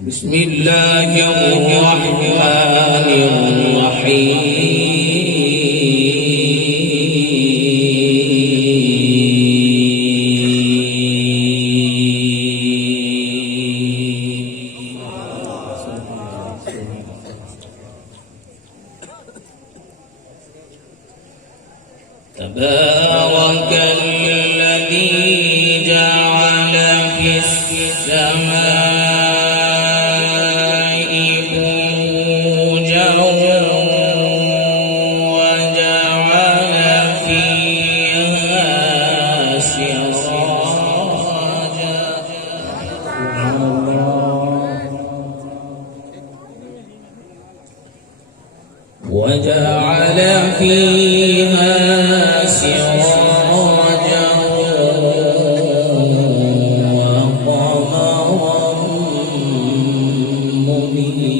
بسم الله الرحمن الرحيم تبارك الذي جعل في السماء بروجا وجعل فيها سراجا وجعل فيها سراجا وقمرا منيرا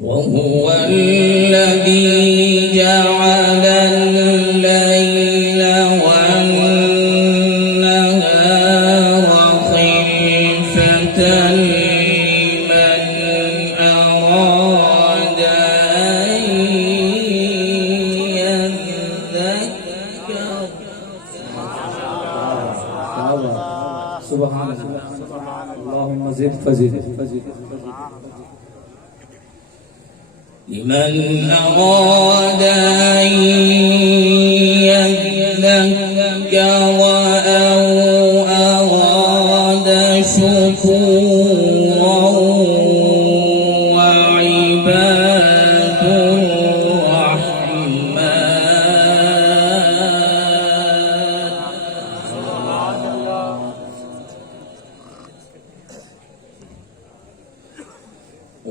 وهو الذي جعل الليل والنهار خلفة لمن أراد أن يذكر. سبحان الله. اللهم زد فزد. لمن أراد أن يذكر أو أراد شكورا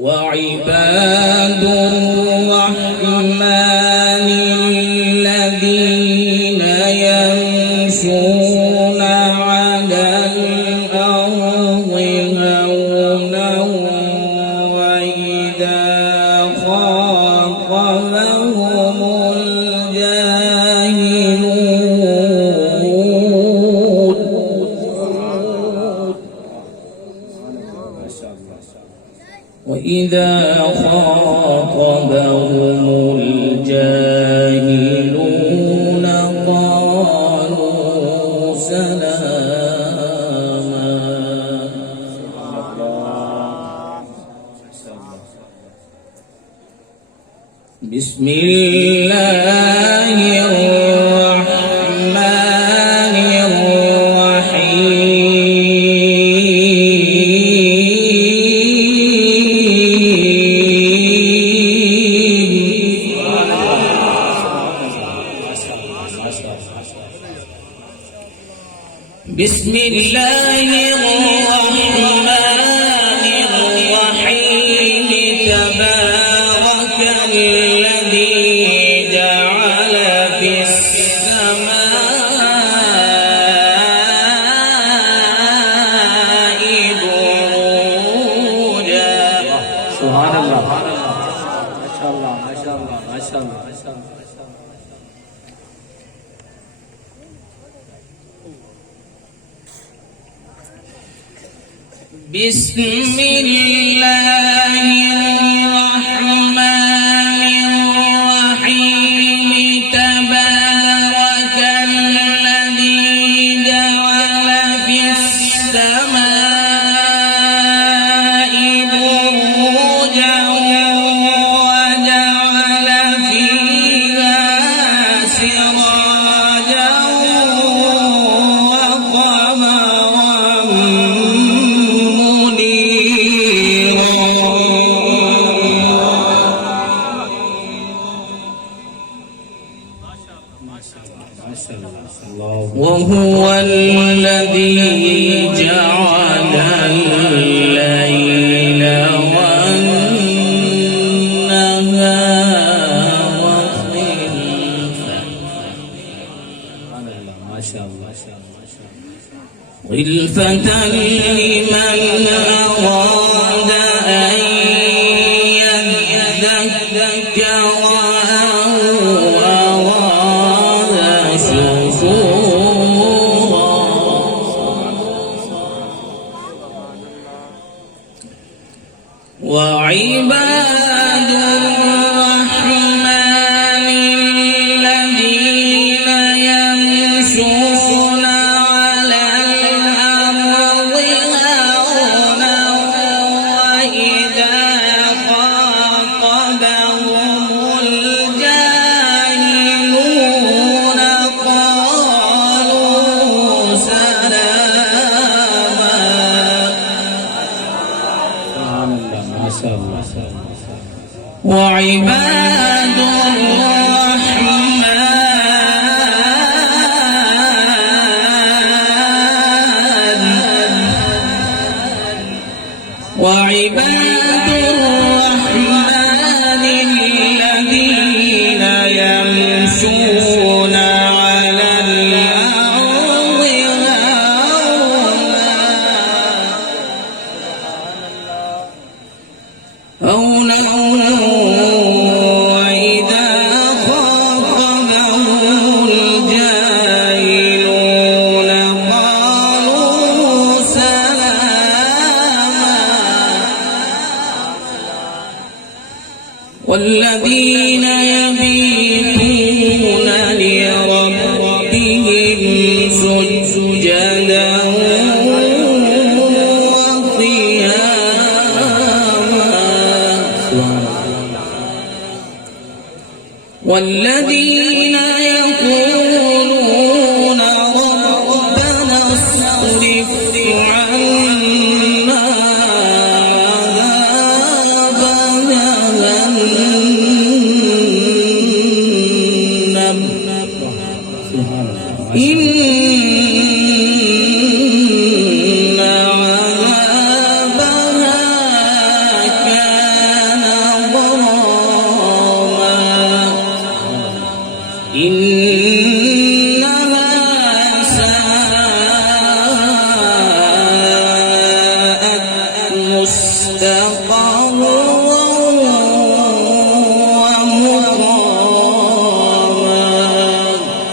وعباد الرحمن الذين يمشون على الأرض هونا وإذا خاطبهم الجاهلون وإذا خاطبهم الجاهلون قالوا سلاما. بسم الله الرحمن الرحيم. بسم الله الرحمن الرحيم. تبارك الذي جعل في السماء بروجا. سبحان الله. ما شاء الله ما شاء الله ما شاء الله. بسم الله الرحمن الرحيم. تبارك الذي جعل في السماء بروجا وجعل فيها سراجا وقمرا وهو الذي جعل الليل والنهار خلفة. ما شاء الله. خلفة لمن أراد أن يذكر أو أراد سبحان الله. إن عذابها كان غراما إنها ساءت مستقرا